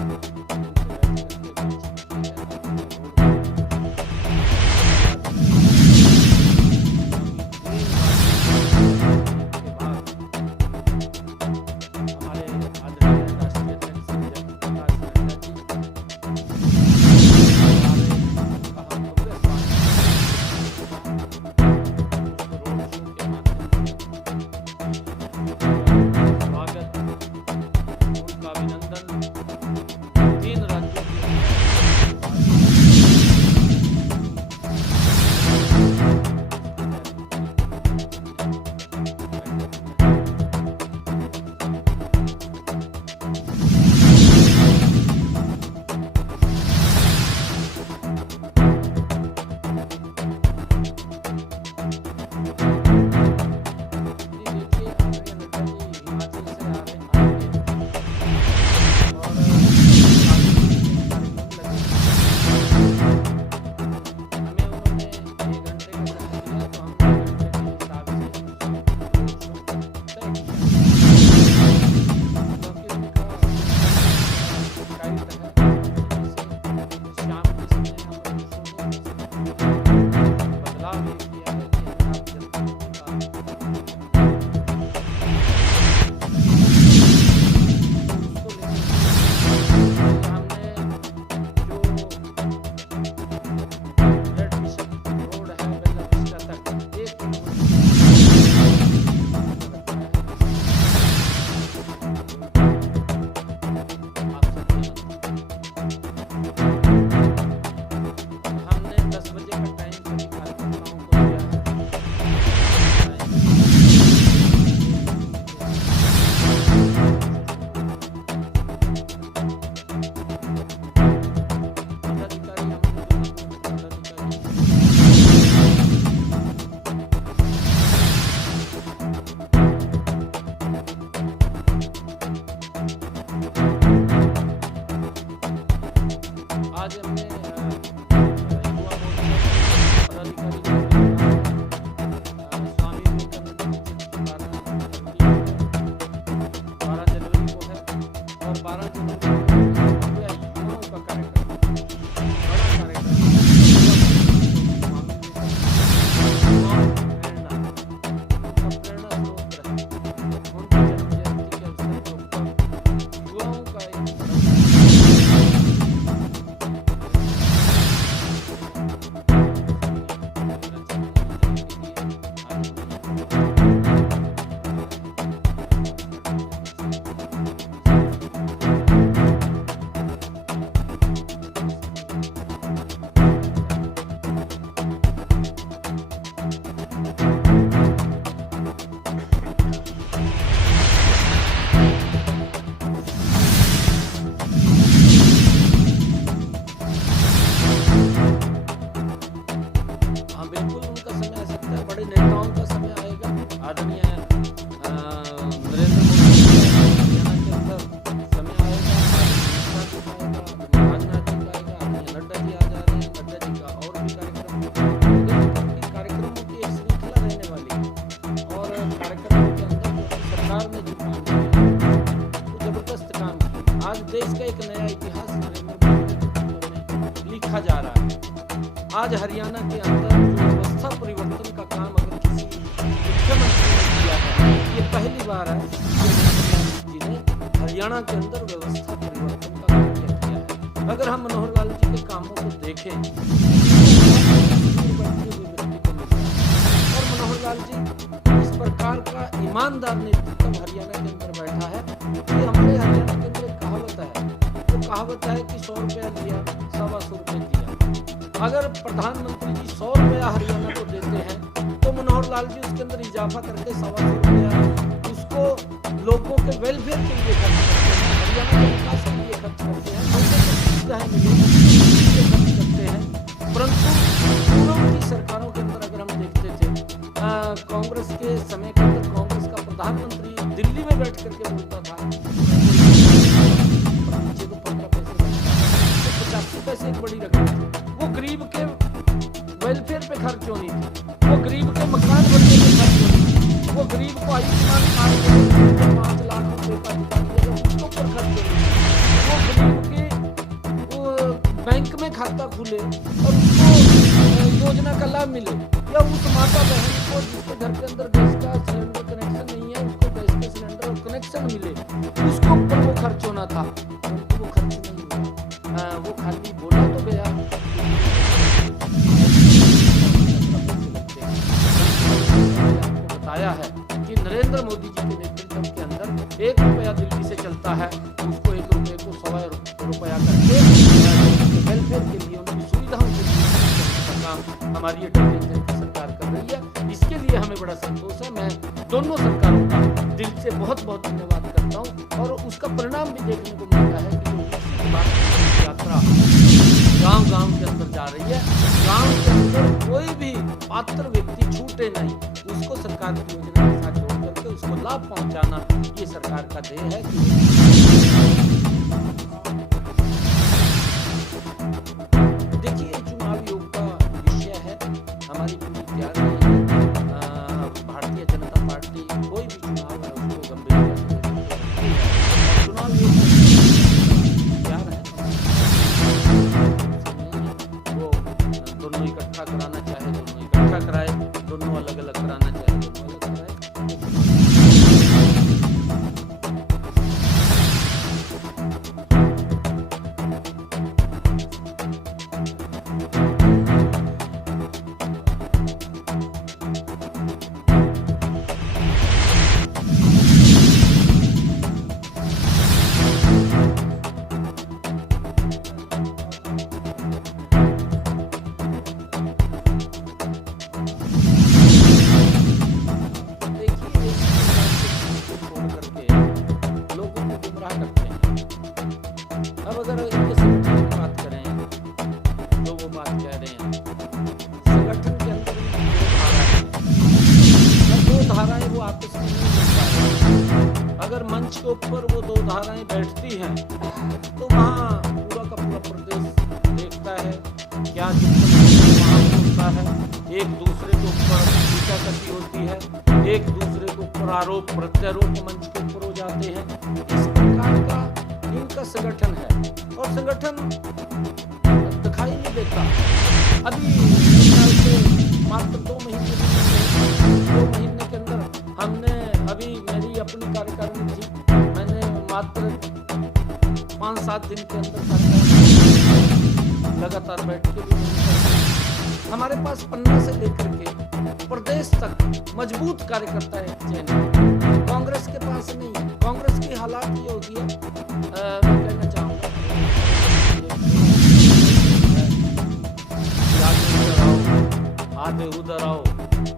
उनसे बैठ करके बातचीत की है और अभी 3 बातचीत के बाद हमारे आदरणीय राष्ट्रीय अध्यक्ष जगत प्रकाश नड्डा जी हमारे का हम भव्य स्वागत रोड शो के माध्यम से स्वागत उनका अभिनंदन 3 राज्यों आज हमने युवा मोर्चा पदाधिकारी स्वामी विवेकानंद जी 12 जनवरी को है और 12 जनवरी को युवाओं का कार्यक्रम बड़ा कार्यक्रम प्रेरणा स्रोत है उनकी जन्म जयंती के अवसर पर युवाओं का एक बिल्कुल उनका समय आ सकता है, बड़े नेताओं का समय आएगा। आदरणीय नरेंद्र मोदी हरियाणा के अंदर समय आएगा, राजनाथ जी का आएगा, आदरणीय नड्डा जी आ जा रहे हैं, नड्डा जी का और भी कार्यक्रमों की एक श्रृंखला रहने वाली है और कार्यक्रमों के अंदर सरकार ने जो काम किया वो जबरदस्त काम किया। आज देश का एक नया इतिहास नरेंद्र मोदी में लिखा जा रहा है। आज हरियाणा के अंदर जो व्यवस्था परिवर्तन का काम अगर किसी मुख्यमंत्री ने किया है, ये पहली बार है कि जी ने हरियाणा के अंदर व्यवस्था परिवर्तन का कार्य किया है। अगर हम मनोहर लाल जी के कामों को देखें और मनोहर लाल जी इस प्रकार का ईमानदार नेतृत्व हरियाणा के अंदर बैठा है कि हमारे हरियाणा के अंदर एक कहावत है, वो कहावत है कि 100 रुपया दिया 125 रुपये दिया। अगर प्रधानमंत्री जी 100 रुपया हरियाणा को देते हैं तो मनोहर लाल जी उसके अंदर इजाफा करके 125 रुपया उसको लोगों के वेलफेयर के लिए खर्च करते हैं, हरियाणा के विकास के लिए खर्च करते हैं, सुविधाएं मिले खर्च करते हैं। परंतु पूर्व की सरकारों के अंदर अगर हम देखते थे कांग्रेस के समय के अंदर कांग्रेस का प्रधानमंत्री दिल्ली में बैठ करके बोलता था बच्चे को 15 पैसे 85 पैसे एक बड़ी रकम थी। वो गरीब के वेलफेयर पे खर्च होनी थी, वो गरीब के मकान बनने पे खर्च होनी थी, वो गरीब को आयुष्मान कार्ड 5 लाख रुपए का उसके ऊपर खर्च होनी खाता खुले और उसको योजना का लाभ मिले, या उस माता बहन को जिसके घर के अंदर गैस का सिलेंडर कनेक्शन नहीं है उसको गैस के सिलेंडर और कनेक्शन मिले, उसको ऊपर वो खर्च होना था, परंतु वो खर्च नहीं हुआ। वो खाली बोला तो गया। आपको बताया है कि नरेंद्र मोदी जी के नेतृत्व के अंदर 1 रुपया दिल्ली से चलता है, उसको 1 रुपये को 1.25 रुपया करके वेलफेयर के लिए, उनकी सुविधाओं के लिए काम हमारी अटल बिहारी की सरकार कर रही है। इसके लिए हमें बड़ा संतोष है। मैं दोनों सरकारों का दिल से बहुत बहुत धन्यवाद करता हूँ, और उसका परिणाम भी देखने को मिलता है कि जो यात्रा गांव-गांव के अंदर जा रही है, गांव के अंदर कोई भी पात्र व्यक्ति छूटे नहीं, उसको सरकार की योजना के साथ जोड़ करके उसको लाभ पहुंचाना, ये सरकार का ध्येय है। देखिए, चुनाव योग का विषय है, हमारी पूरी तैयारी है। भारतीय जनता पार्टी कोई भी चुनाव है उसको गंभीरता से लेती है। चुनाव योग तैयार है, वो दोनों इकट्ठा कराना चाहे दोनों इकट्ठा कराए, दोनों अलग अलग कराना चाहे दोनों अलग कराए। अब अगर इनके संगठन की बात करें तो वो बात कह रहे हैं संगठन के अंदर दो धाराएं वो आपस में नहीं मिल पा रही। अगर मंच के ऊपर वो 2 धाराएं बैठती हैं तो वहाँ पूरा का पूरा प्रदेश देखता है क्या वहाँ होता है, एक दूसरे के ऊपर टीकाकटी होती है, एक दूसरे के ऊपर आरोप प्रत्यारोप मंच के ऊपर हो जाते हैं। इस प्रकार का इनका संगठन है, और संगठन दिखाई नहीं देता। अभी मेरे ख्याल से मात्र 2 महीने के अंदर हमने, अभी मेरी अपनी कार्यकारिणी थी, मैंने मात्र 5-7 दिन के अंदर कार्यकारिणी लगातार बैठ के भी हमारे पास पन्ना से लेकर के प्रदेश तक मजबूत कार्यकर्ता है। कांग्रेस के पास नहीं है। कांग्रेस की हालात ये होती है, मैं कहना चाहूँगा आधे उधर आओ,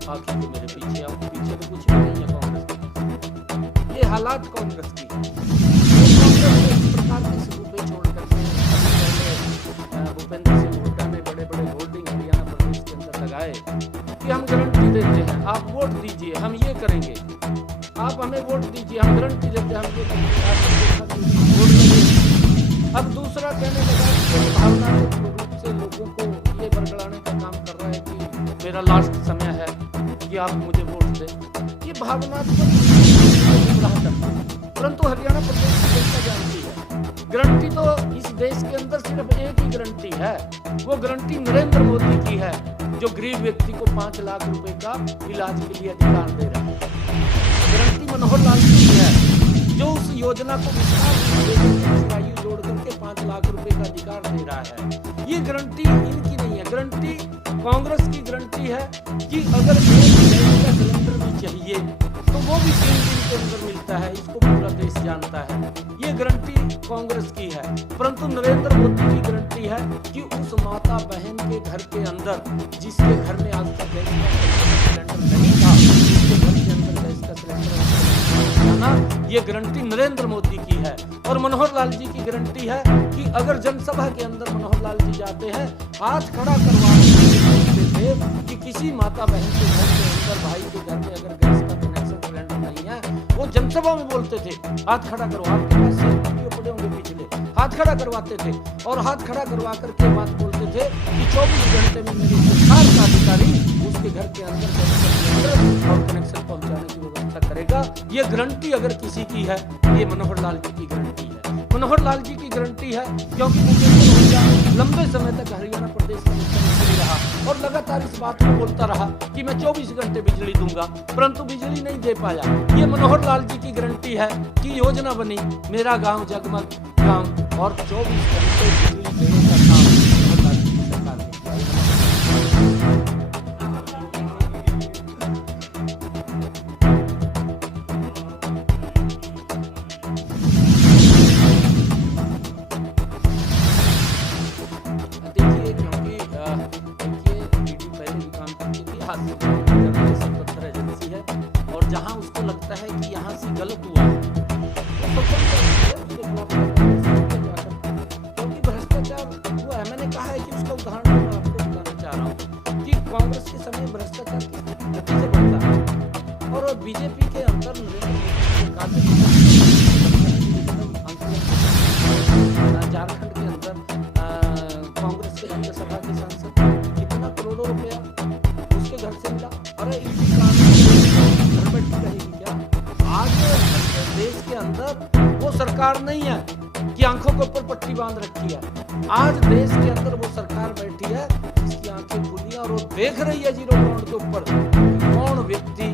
आखिर तो मेरे पीछे आओ, पीछे तो कुछ भी नहीं है कांग्रेस के पास। ये हालात कांग्रेस की। कांग्रेस ने इस प्रकार के सूबे छोड़ करके भूपेंद्र सिंह हुड्डा ने बड़े-बड़े होर्डिंग हरियाणा प्रदेश के अंदर लगाए कि हम गारंटी देते हैं, आप वोट दीजिए, हम ये करेंगे, आप हमें वोट दीजिए, हम गारंटी देते हैं, हम ये करेंगे, वोट लगे। अब दूसरा कहने लगा कि भावनात्मक रूप से लोगों को ये बरगलाने का काम कर रहा है कि मेरा लास्ट समय है कि आप मुझे वोट दें। ये भावनात्मक गुमराह करते हैं, परंतु हरियाणा प्रदेश की जनता जानती है गारंटी तो इस देश के अंदर सिर्फ एक ही गारंटी है, वो गारंटी नरेंद्र मोदी की है, जो गरीब व्यक्ति को 5 लाख रुपए का इलाज के लिए अधिकार दे रहा है। गारंटी मनोहर लाल की है, जो उस योजना को विस्तार आयु जोड़ करके 5 लाख रुपए का अधिकार दे रहा है। ये गारंटी इनकी नहीं है, गारंटी कांग्रेस की गारंटी है कि अगर गैस का सिलेंडर भी चाहिए तो वो भी 3 दिन के अंदर मिलता है, इसको पूरा देश जानता है। ये गारंटी कांग्रेस की है, परंतु नरेंद्र मोदी की गारंटी है कि उस माता बहन के घर के अंदर, जिसके घर में आज तक गैस का सिलेंडर नहीं था, उसके घर के अंदर गैस का सिलेंडर जाना, ये गारंटी नरेंद्र मोदी की है। और मनोहर लाल जी की गारंटी है कि अगर जनसभा के अंदर मनोहर लाल जी जाते हैं, हाथ खड़ा करवा थे कि किसी माता बहन के घर के अंदर, भाई के घर में अगर गैस का कनेक्शन सिलेंडर नहीं है, वो जनसभा में बोलते थे हाथ खड़ा करो, आपके पास वीडियो पड़े होंगे पिछले, हाथ खड़ा करवाते थे और हाथ खड़ा करवा करके बात बोलते थे कि 24 घंटे में मेरी सरकार का अधिकारी उसके घर के अंदर गैस का सिलेंडर और कनेक्शन पहुंचाने की व्यवस्था करेगा। ये गारंटी अगर किसी की है, ये मनोहर लाल जी की गारंटी है। मनोहर लाल जी की गारंटी है, क्योंकि लंबे समय तक हरियाणा प्रदेश का मुख्यमंत्री रहा और लगातार इस बात को बोलता रहा कि मैं 24 घंटे बिजली दूंगा, परंतु बिजली नहीं दे पाया। ये मनोहर लाल जी की गारंटी है कि योजना बनी मेरा गांव जगमग गांव और 24 घंटे बिजली देने का काम मनोहर लाल जी की सरकार ने किया। स्वतंत्र एजेंसी है और जहां उसको लगता है कि यहाँ से गलत हुआ है तो क्योंकि भ्रष्टाचार हुआ है। मैंने कहा है कि उसका उदाहरण मैं आपको बताना चाह रहा हूँ कि कांग्रेस के समय भ्रष्टाचार किस गति से बढ़ता है और बीजेपी के अंदर झारखंड के अंदर कांग्रेस के राज्यसभा के सांसद कितना करोड़ों रुपया उसके घर से मिला। अरे ईडी घर बैठी रहेगी क्या? आज देश के अंदर वो सरकार नहीं है कि आंखों के ऊपर पट्टी बांध रखी है। आज देश के अंदर वो सरकार बैठी है जिसकी आंखें खुली और वो देख रही है जीरो ग्राउंड के ऊपर कौन व्यक्ति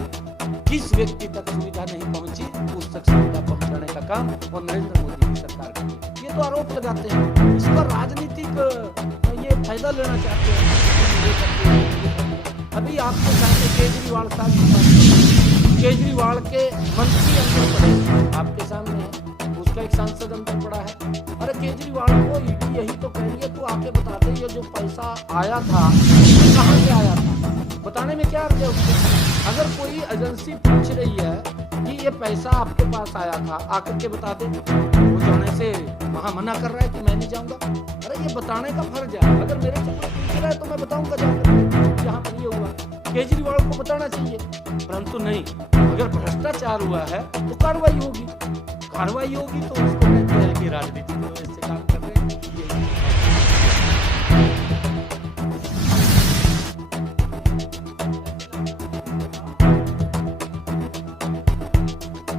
किस व्यक्ति तक सुविधा नहीं पहुंची, उस तक सुविधा पहुंचाने का काम वो नरेंद्र मोदी की सरकार की। ये तो आरोप लगाते हैं, इस पर राजनीतिक ये फायदा लेना चाहते हैं। अभी आपके सामने केजरीवाल साहब, केजरीवाल के मंत्री अंदर पड़े आपके सामने है, उसका एक सांसद अंदर पड़ा है। अरे केजरीवाल को ईडी यही तो कह रही है, तू आके बता दे ये जो पैसा आया था कहाँ से आया था, बताने में क्या अर्थ है उसके। अगर कोई एजेंसी पूछ रही है कि ये पैसा आपके पास आया था, आकर के बता दे, वो जाने से वहां मना कर रहा है कि मैं नहीं जाऊंगा। अरे ये बताने का फर्ज है। अगर मेरे से कोई पूछ रहा है तो मैं बताऊंगा जाकर यहाँ पर ये हुआ। केजरीवाल को बताना चाहिए, परंतु नहीं। अगर भ्रष्टाचार हुआ है तो कार्रवाई होगी, कार्रवाई होगी तो उसको कहते हैं कि राजनीतिक वजह से काम कर रहे हैं।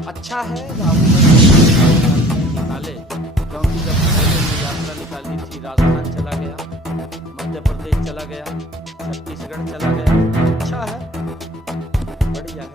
अच्छा है राहुल निकाले, क्योंकि जब पहले में यात्रा निकाली थी राजस्थान चला गया, मध्य प्रदेश चला गया, छत्तीसगढ़ चला गया। अच्छा है, बढ़िया है।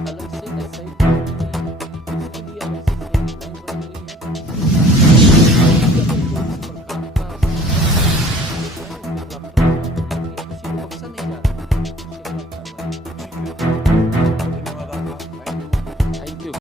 अलग से